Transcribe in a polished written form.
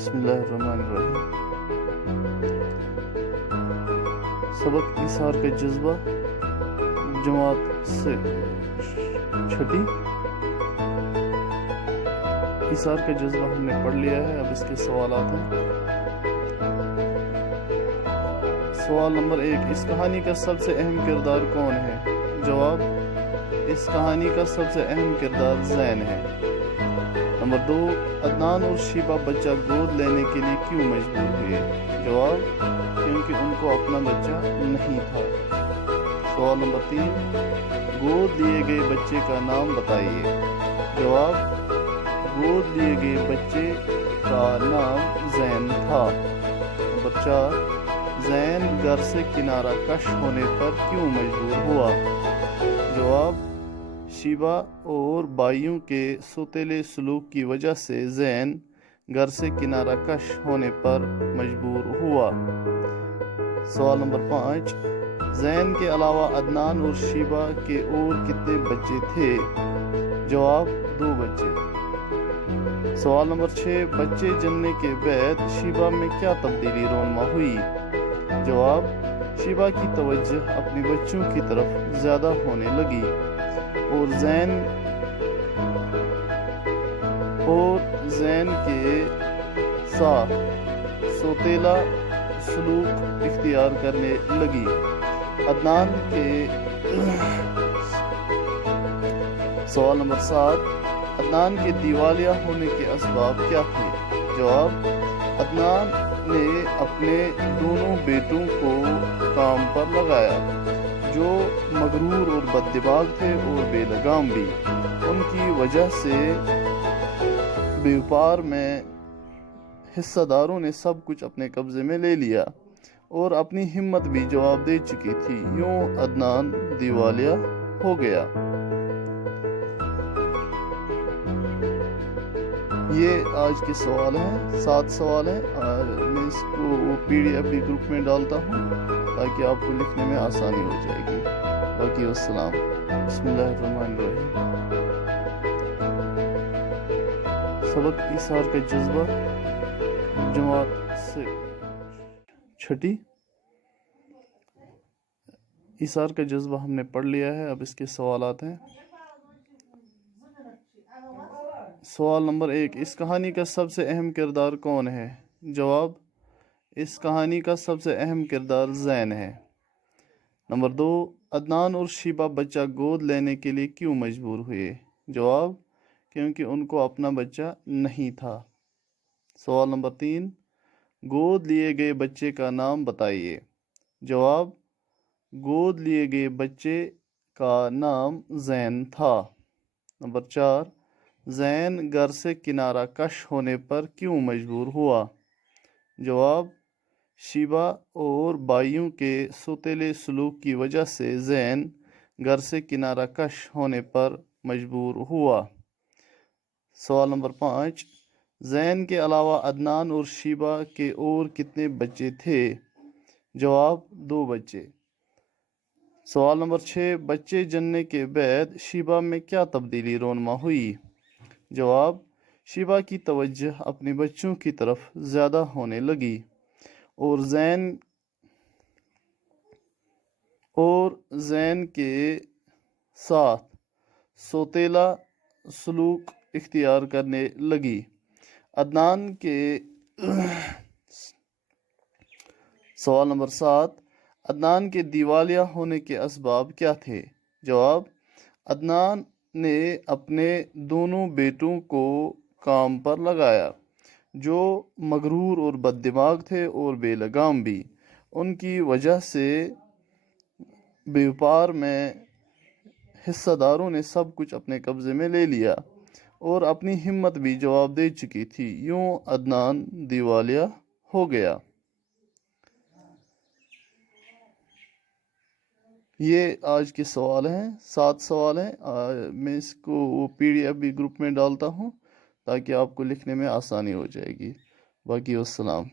بسم اللہ الرحمن الرحیم۔ سبق ایثار کا جذبہ، جماعت سے چھٹی۔ ایثار کا جذبہ ہم نے پڑھ لیا ہے، اب اس کے سوالات ہیں۔ سوال نمبر 1، اس کہانی کا سب سے اہم کردار کون ہے؟ جواب، اس کہانی کا سب سے اہم کردار زین ہے۔ نمبر 2، عدنان اور شیبہ بچہ گود لینے کے لیے کیوں مجبور ہوئے؟ جواب، کیونکہ ان کو اپنا بچہ نہیں تھا۔ سوال نمبر 3، گود لیے گئے بچے کا نام بتائیے۔ جواب، گود لیے گئے بچے کا نام زین تھا۔ نمبر 4، زین گھر سے کنارہ کش ہونے پر کیوں مجبور ہوا؟ جواب، شیبہ اور بھائیوں کے سوتیلے سلوک کی وجہ سے زین گھر سے کنارہ کش ہونے پر مجبور ہوا۔ سوال نمبر 5، زین کے علاوہ عدنان اور شیبہ کے اور کتنے بچے تھے؟ جواب، 2 بچے۔ سوال نمبر 6، بچے جننے کے بعد شیبہ میں کیا تبدیلی رونما ہوئی؟ جواب، شیبہ کی توجہ اپنی بچوں کی طرف زیادہ ہونے لگی اور زین کے ساتھ سوتیلا سلوک اختیار کرنے لگی۔ عدنان کے سوال نمبر 7، عدنان کے دیوالیہ ہونے کے اسباب کیا تھے؟ جواب، عدنان نے اپنے دونوں بیٹوں کو کام پر لگایا جو مغرور اور بد دماغ تھے اور بے لگام بھی۔ ان کی وجہ سے بیوپار میں حصہ داروں نے سب کچھ اپنے قبضے میں لے لیا اور اپنی ہمت بھی جواب دے چکی تھی۔ یوں عدنان دیوالیہ ہو گیا۔ یہ آج کے سوال ہیں، 7 سوال ہیں۔ میں اس کو PDF بھی گروپ میں ڈالتا ہوں تاکہ آپ کو لکھنے میں آسانی ہو جائے گی۔ باقی والسلام۔ بسم اللہ الرحمن الرحیم۔ سبق ایثار کا جذبہ، جماعت سے چھٹی۔ ایثار کا جذبہ ہم نے پڑھ لیا ہے، اب اس کے سوالات ہیں۔ سوال نمبر 1، اس کہانی کا سب سے اہم کردار کون ہے؟ جواب، اس کہانی کا سب سے اہم کردار زین ہے۔ نمبر 2، عدنان اور شیبہ بچہ گود لینے کے لیے کیوں مجبور ہوئے؟ جواب، کیونکہ ان کو اپنا بچہ نہیں تھا۔ سوال نمبر 3، گود لیے گئے بچے کا نام بتائیے۔ جواب، گود لیے گئے بچے کا نام زین تھا۔ نمبر 4، زین گھر سے کنارہ کش ہونے پر کیوں مجبور ہوا؟ جواب، شیبہ اور بھائیوں کے سوتیلے سلوک کی وجہ سے زین گھر سے کنارہ کش ہونے پر مجبور ہوا۔ سوال نمبر 5، زین کے علاوہ عدنان اور شیبہ کے اور کتنے بچے تھے؟ جواب، 2 بچے۔ سوال نمبر 6، بچے جننے کے بعد شیبہ میں کیا تبدیلی رونما ہوئی؟ جواب، شیبہ کی توجہ اپنی بچوں کی طرف زیادہ ہونے لگی اور زین کے ساتھ سوتیلا سلوک اختیار کرنے لگی۔ عدنان کے سوال نمبر 7، عدنان کے دیوالیہ ہونے کے اسباب کیا تھے؟ جواب، عدنان نے اپنے دونوں بیٹوں کو کام پر لگایا جو مغرور اور بد دماغ تھے اور بے لگام بھی۔ ان کی وجہ سے بیوپار میں حصہ داروں نے سب کچھ اپنے قبضے میں لے لیا اور اپنی ہمت بھی جواب دے چکی تھی۔ یوں عدنان دیوالیہ ہو گیا۔ یہ آج کے سوال ہیں، 7 سوال ہیں۔ میں اس کو PDF بھی گروپ میں ڈالتا ہوں تاکہ آپ کو لکھنے میں آسانی ہو جائے گی۔ باقی والسلام۔